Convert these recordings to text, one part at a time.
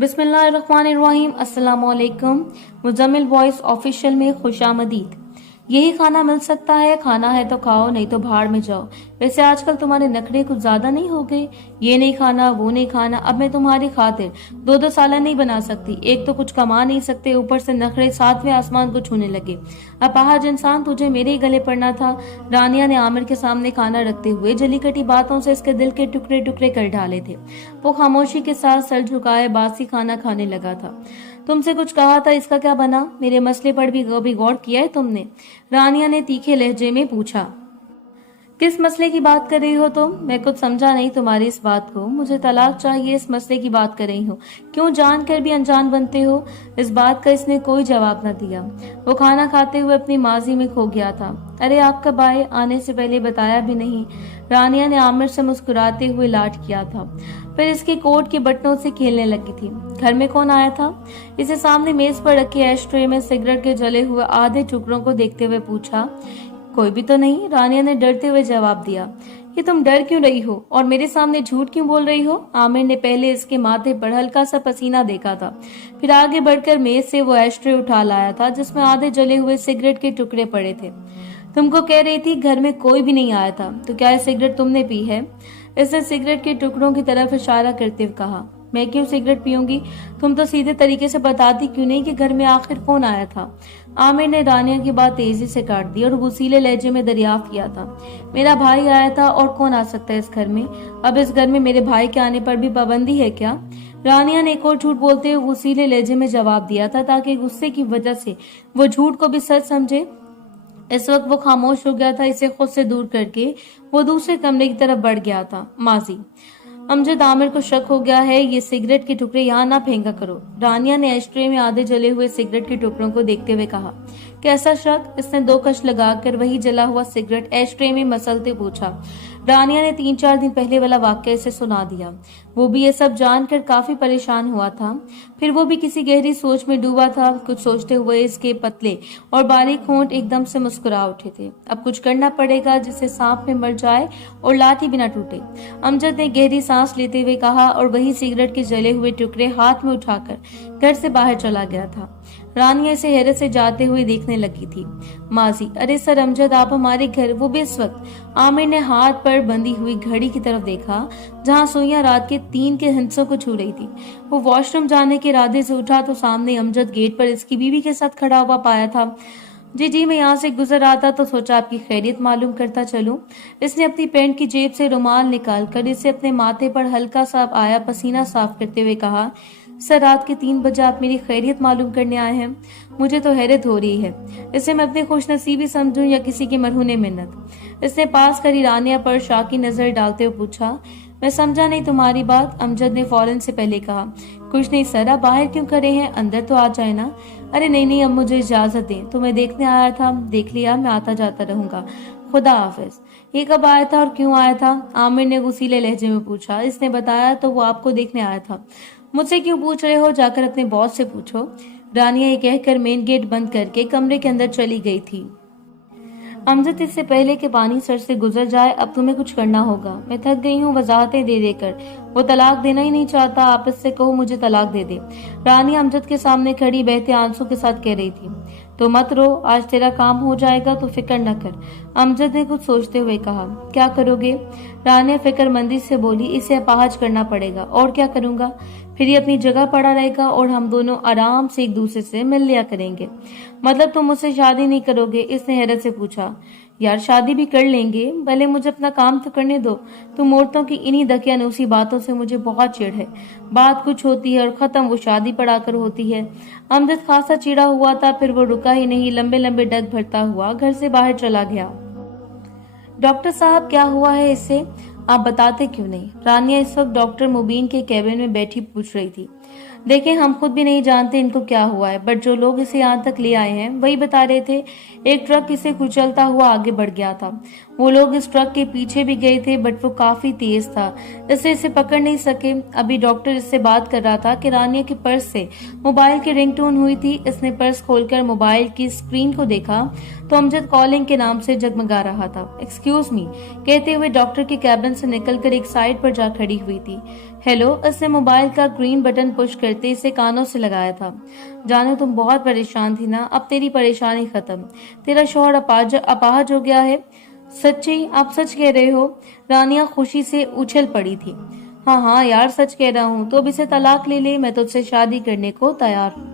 बिस्मिल्लाहिर्रहमानिर्रहीम। अस्सलाम वालेकुम। मुजम्मिल वॉइस ऑफिशियल में खुशामदीद। यही खाना मिल सकता है, खाना है तो खाओ, नहीं तो भाड़ में जाओ। वैसे आजकल तुम्हारे नखरे कुछ ज्यादा नहीं हो गए? ये नहीं खाना, वो नहीं खाना। अब मैं तुम्हारी खातिर दो दो सालन नहीं बना सकती। एक तो कुछ कमा नहीं सकते, ऊपर से नखरे सातवें आसमान को छूने लगे। अपाहज इंसान, तुझे मेरे ही गले पड़ना था। रानिया ने आमिर के सामने खाना रखते हुए जली कटी बातों से इसके दिल के टुकड़े टुकड़े कर डाले थे। वो खामोशी के साथ सर झुकाए बासी खाना खाने लगा था। तुमसे कुछ कहा था, इसका क्या बना? मेरे मसले पर भी कभी गौर किया है तुमने? रानिया ने तीखे लहजे में पूछा। किस मसले की बात कर रही हो तुम? मैं कुछ समझा नहीं तुम्हारी इस बात को। मुझे तलाक चाहिए, इस मसले की बात कर रही हूँ। क्यों जानकर भी अनजान बनते हो? इस बात का इसने कोई जवाब न दिया। वो खाना खाते हुए अपनी माजी में खो गया था। अरे आप कब आए? आने से पहले बताया भी नहीं। रानिया ने आमिर से मुस्कुराते हुए लाड किया था, फिर इसके कोट के बटनों से खेलने लगी थी। घर में कौन आया था? इसे सामने मेज पर रखे एश ट्रे में सिगरेट के जले हुए आधे टुकड़ों को देखते हुए पूछा। कोई भी तो नहीं, रानिया ने डरते हुए जवाब दिया। ये तुम डर क्यों रही हो और मेरे सामने झूठ क्यों बोल रही हो? आमिर ने पहले इसके माथे पर हल्का सा पसीना देखा था, फिर आगे बढ़कर मेज से वो एस्ट्रे उठा लाया था जिसमें आधे जले हुए सिगरेट के टुकड़े पड़े थे। तुमको कह रही थी घर में कोई भी नहीं आया था, तो क्या ये सिगरेट तुमने पी है? इसने सिगरेट के टुकड़ों की तरफ इशारा करते हुए कहा। मैं क्यों सिगरेट पीऊंगी? तुम तो सीधे तरीके से बताती क्यों नहीं कि घर में आखिर कौन आया था? आमिर ने रानिया की बात तेजी से काट दी और वसीले लहजे में दरियाफ्त किया था। मेरा भाई आया था, और कौन आ सकता है इस घर में? अब इस घर में मेरे भाई के आने पर भी पाबंदी है क्या? रानिया ने एक और झूठ बोलते हुए वसीले लहजे में जवाब दिया था, ताकि गुस्से की वजह से वो झूठ को भी सच समझे। इस वक्त वो खामोश हो गया था। इसे खुद से दूर करके वो दूसरे कमरे की तरफ बढ़ गया था। माजी अमजद, आमिर को शक हो गया है, ये सिगरेट के टुकड़े यहाँ ना फेंका करो। रानिया ने एस्ट्रे में आधे जले हुए सिगरेट के टुकड़ों को देखते हुए कहा। कैसा शक? इसने दो कश लगाकर वही जला हुआ सिगरेट एस्ट्रे में मसलते पूछा। रानिया ने 3-4 दिन पहले वाला वाक्य इसे सुना दिया। वो भी ये सब जानकर काफी परेशान हुआ था। फिर वो भी किसी गहरी सोच में डूबा था। कुछ सोचते हुए इसके पतले और बारीक होंठ एकदम से मुस्कुरा उठे थे। अब कुछ करना पड़ेगा जिससे सांप में मर जाए और लाठी भी न टूटे। अमजद ने गहरी सांस लेते हुए कहा और वही सिगरेट के जले हुए टुकड़े हाथ में उठाकर घर से बाहर चला गया था। रानिया इसे हैरत से जाते हुए देखने लगी थी। माजी, अरे सर अमजद, आप हमारे घर? वो भी इस वक्त? आमिर ने हाथ पर बंधी हुई घड़ी की तरफ देखा जहां सुइयां रात के 3 के हिस्सों को छू रही थी। वो वॉशरूम जाने के इरादे से उठा तो सामने अमजद गेट पर इसकी बीवी के साथ खड़ा हुआ पाया था। जी, मैं यहाँ से गुजर रहा था तो सोचा आपकी खैरियत मालूम करता चलूं। इसने अपनी पैंट की जेब से रुमाल निकालकर इसे अपने माथे पर हल्का सा आया पसीना साफ करते हुए कहा। सर, रात के 3 बजे आप मेरी खैरियत मालूम करने आए हैं? मुझे तो हैरत हो रही है। इसे मैं अपनी खुशनसीबी समझूं या किसी की मरहूने मिन्नत? इसने पास करी रानिया पर शाकी नजर डालते हुए पूछा। मैं समझा नहीं तुम्हारी बात, अमजद ने फौरन से पहले कहा। कुछ नहीं सर, आप बाहर क्यों खड़े हैं? अंदर तो आ जाए ना। अरे नहीं, अब मुझे इजाजत दें। तुम्हें देखने आया था, देख लिया, मैं आता जाता रहूंगा। खुदा हाफिज। ये कब आया था और क्यों आया था? आमिर ने गुस्सीले लहजे में पूछा। इसने बताया तो वो आपको देखने आया था। मुझसे क्यों पूछ रहे हो? जाकर अपने बॉस से पूछो। रानिया ये कहकर मेन गेट बंद करके कमरे के अंदर चली गई थी। अमजद, इससे पहले कि पानी सर से गुजर जाए, अब तुम्हें कुछ करना होगा। मैं थक गई हूँ वजाहतें दे देकर। वो तलाक देना ही नहीं चाहता, आप इससे कहो मुझे तलाक दे दे। रानिया अमजद के सामने खड़ी बहते आंसू के साथ कह रही थी। तो मत रो, आज तेरा काम हो जाएगा, तो फिक्र न कर। अमजद ने कुछ सोचते हुए कहा। क्या करोगे? रानिया फिक्रमंदी से बोली। इसे अपाहज करना पड़ेगा। और क्या करूंगा? फिर ये अपनी जगह पड़ा रहेगा और हम दोनों आराम से एक दूसरे से मिल लिया करेंगे। मतलब तुम मुझसे शादी नहीं करोगे? इसने हैरत से पूछा। यार, शादी भी कर लेंगे, भले मुझे अपना काम तो करने दो। तुम औरतों की इन्हीं दकियानूसी बातों से मुझे बहुत चिढ़ है। बात कुछ होती है और खत्म वो शादी पर आकर होती है। अमजद खासा चिढ़ा हुआ था, फिर वो रुका ही नहीं, लंबे लंबे डग भरता हुआ घर से बाहर चला गया। डॉक्टर साहब, क्या हुआ है इसे? आप बताते क्यों नहीं? रानिया इस वक्त डॉक्टर मुबीन के कैबिन में बैठी पूछ रही थी। देखें, हम खुद भी नहीं जानते इनको क्या हुआ है, बट जो लोग इसे यहाँ तक ले आए हैं वही बता रहे थे। एक ट्रक इसे कुचलता हुआ आगे बढ़ गया था। वो लोग इस ट्रक के पीछे भी गए थे, बट वो काफी तेज था, इससे इसे पकड़ नहीं सके। अभी डॉक्टर इससे बात कर रहा था कि रानिया के पर्स से मोबाइल की रिंगटोन हुई थी। इसने पर्स खोलकर मोबाइल की स्क्रीन को देखा तो अमजद कॉलिंग के नाम से जगमगा रहा था। एक्सक्यूज मी कहते हुए डॉक्टर के कैबिन से निकलकर एक साइड पर जा खड़ी हुई थी। हेलो। उसने मोबाइल का ग्रीन बटन पुश करते इसे कानों से लगाया था। जानो तुम बहुत परेशान थी ना, अब तेरी परेशानी खत्म। तेरा शौहर अपाहज हो गया है। सच्ची? आप सच कह रहे हो? रानिया खुशी से उछल पड़ी थी। हाँ हाँ यार, सच कह रहा हूँ। तो अब इसे तलाक ले ले, मैं तुझसे शादी करने को तैयार हूँ।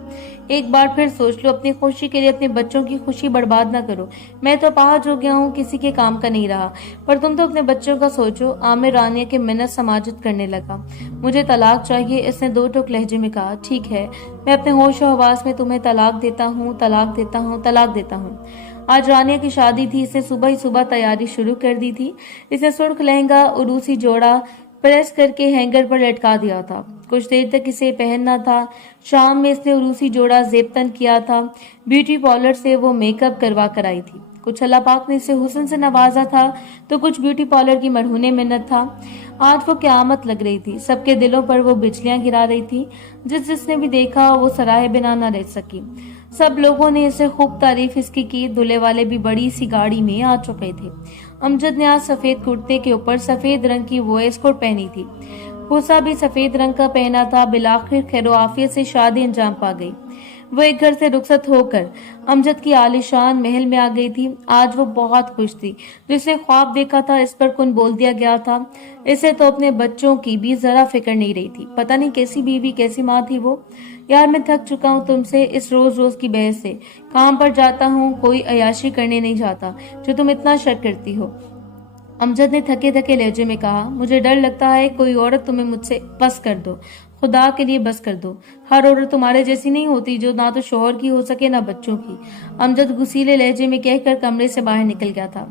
एक बार फिर सोच लो, अपनी खुशी के लिए अपने बच्चों की खुशी बर्बाद ना करो। मैं तो अपाहज हो गया हूँ, किसी के काम का नहीं रहा। पर तुम तो अपने बच्चों का सोचो। आमिर रानिया के मिन्नत समाजत करने लगा। मुझे तलाक चाहिए, इसने दो टोक लहजे में कहा। ठीक है, मैं अपने होश और हवास में तुम्हें तलाक देता हूँ, तलाक देता हूँ, तलाक देता हूँ। आज रानिया की शादी थी। इसने सुबह ही सुबह तैयारी शुरू कर दी थी। इसने सुर्ख लहंगा उरूसी जोड़ा प्रेस करके हैंगर पर लटका दिया था। कुछ देर तक इसे पहनना था। शाम में इसने उरूसी जोड़ा जेबतन किया था। ब्यूटी पार्लर से वो मेकअप करवा कर आई थी। कुछ अल्लाह पाक ने इसे हुस्न से नवाजा था, तो कुछ ब्यूटी पार्लर की मरहूने मिन्नत था। आज वो क़यामत लग रही थी। सबके दिलों पर वो बिजलियां गिरा रही थी। जिसने भी देखा वो सराहे बिना न रह सकी। सब लोगों ने इसे खूब तारीफ इसकी की। दूल्हे वाले भी बड़ी सी गाड़ी में आ चुके थे। अमजद ने आज सफेद कुर्ते के ऊपर सफेद रंग की वॉइस कोट पहनी थी। हुसा भी सफेद रंग का पहना था। बिलाखिर खैरो आफियत से शादी अंजाम पा गई। वो एक घर से रुखसत होकर अमजद की आलीशान महल में आ गई थी। आज वो बहुत खुश थी। जिसने ख्वाब देखा था इस पर कुन बोल दिया गया था। इसे तो अपने बच्चों की भी जरा फिक्र नहीं रही थी। पता नहीं कैसी बीवी कैसी माँ थी वो। यार मैं थक चुका हूँ तुमसे इस रोज रोज की बहस से। काम पर जाता हूँ, कोई अयाशी करने नहीं जाता जो तुम इतना शक करती हो। अमजद ने थके थके लहजे में कहा। मुझे डर लगता है कोई औरत तुम्हें मुझसे बस कर दो। खुदा के लिए बस कर दो। हर औरत तुम्हारे जैसी नहीं होती, जो ना तो शोहर की हो सके ना बच्चों की। अमजद गुस्सीले लहजे में कहकर कमरे से बाहर निकल गया था।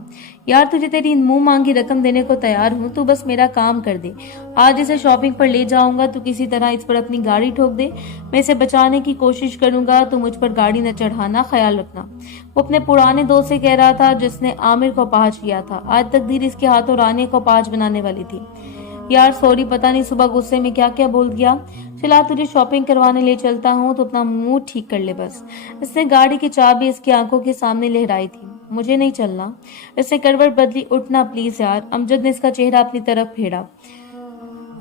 यार तुझे तेरी मुंह मांगी रकम देने को तैयार हूँ, तू बस मेरा काम कर दे। आज इसे शॉपिंग पर ले जाऊंगा, तू किसी तरह इस पर अपनी गाड़ी ठोक दे। मैं इसे बचाने की कोशिश करूंगा, तू मुझ पर गाड़ी न चढ़ाना, ख्याल रखना। वो अपने पुराने दोस्त से कह रहा था जिसने आमिर को अपाहज किया था। आज तकदीर इसके हाथों रानी को अपाहज बनाने वाली थी। यार सॉरी, पता नहीं सुबह गुस्से में क्या क्या बोल गया। चला तुझे शॉपिंग करवाने ले चलता हूँ, तो अपना मुंह ठीक कर ले बस। इसने गाड़ी की चाबी इसकी आंखों के सामने लहराई थी। मुझे नहीं चलना। इसने करवट बदली। उठना प्लीज यार। अमजद ने इसका चेहरा अपनी तरफ फेरा।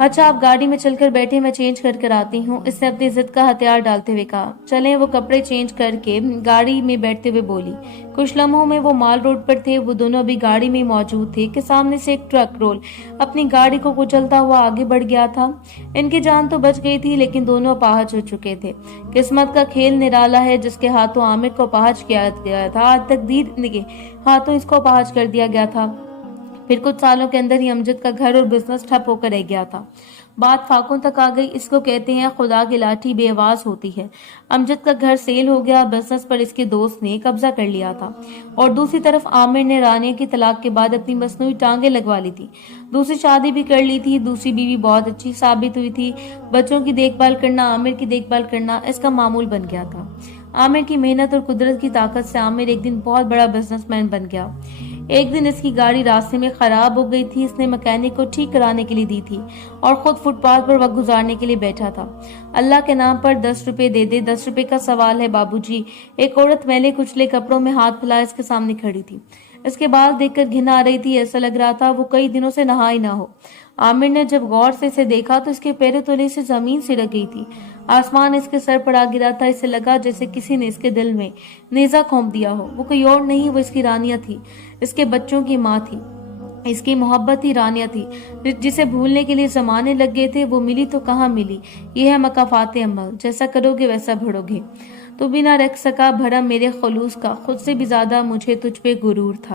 अच्छा आप गाड़ी में चलकर बैठे, मैं चेंज कर कर आती हूँ। इसने अपनी जिद का हथियार डालते हुए कहा। चले। वो कपड़े चेंज करके गाड़ी में बैठते हुए बोली। कुछ लम्हों में वो माल रोड पर थे। वो दोनों अभी गाड़ी में मौजूद थे कि सामने से एक ट्रक रोल अपनी गाड़ी को कुचलता हुआ आगे बढ़ गया था। इनकी जान तो बच गई थी, लेकिन दोनों अपाहज हो चुके थे। किस्मत का खेल निराला है। जिसके हाथों आमिर को अपाहज किया गया था, आज तकदीर के हाथों इसको अपाहज कर दिया गया था। फिर कुछ सालों के अंदर ही अमजद का घर और बिजनेस ठप होकर रह गया था। बात फाकों तक आ गई। इसको कहते हैं खुदा की लाठी बेआवाज होती है। अमजद का घर सेल हो गया। बिजनेस पर इसके दोस्त ने कब्जा कर लिया था। और दूसरी तरफ आमिर ने रानिया की तलाक के बाद अपनी मसनूई टांगे लगवा ली थी। दूसरी शादी भी कर ली थी। दूसरी बीवी बहुत अच्छी साबित हुई थी। बच्चों की देखभाल करना, आमिर की देखभाल करना इसका मामूल बन गया था। आमिर की मेहनत और कुदरत की ताकत से आमिर एक दिन बहुत बड़ा बिजनेसमैन बन गया। एक दिन इसकी गाड़ी रास्ते में खराब हो गई थी। इसने मैकेनिक को ठीक कराने के लिए दी थी और खुद फुटपाथ पर वक्त गुजारने के लिए बैठा था। अल्लाह के नाम पर 10 रुपए दे दे, 10 रुपए का सवाल है बाबूजी। एक औरत मैले कुचले कपड़ों में हाथ फैलाए इसके सामने खड़ी थी। इसके बाल देखकर घिन आ रही थी। ऐसा लग रहा था वो कई दिनों से नहा ही ना हो। आमिर ने जब गौर से इसे देखा तो इसके पैरों तले से जमीन सिरक गई थी। आसमान इसके सर पर आ गिरा था। इसे लगा जैसे किसी ने इसके दिल में नेजा खोप दिया हो। वो कोई और नहीं, वो इसकी रानिया थी। इसके बच्चों की माँ थी। इसकी मोहब्बत ही रानिया थी। जिसे भूलने के लिए जमाने लग गए थे, वो मिली तो कहाँ मिली। ये है मकाफाते अमल। जैसा करोगे वैसा भरोगे। तू भी ना रख सका भरम मेरे खलूस का। खुद से भी ज्यादा मुझे तुझ पे गुरूर था।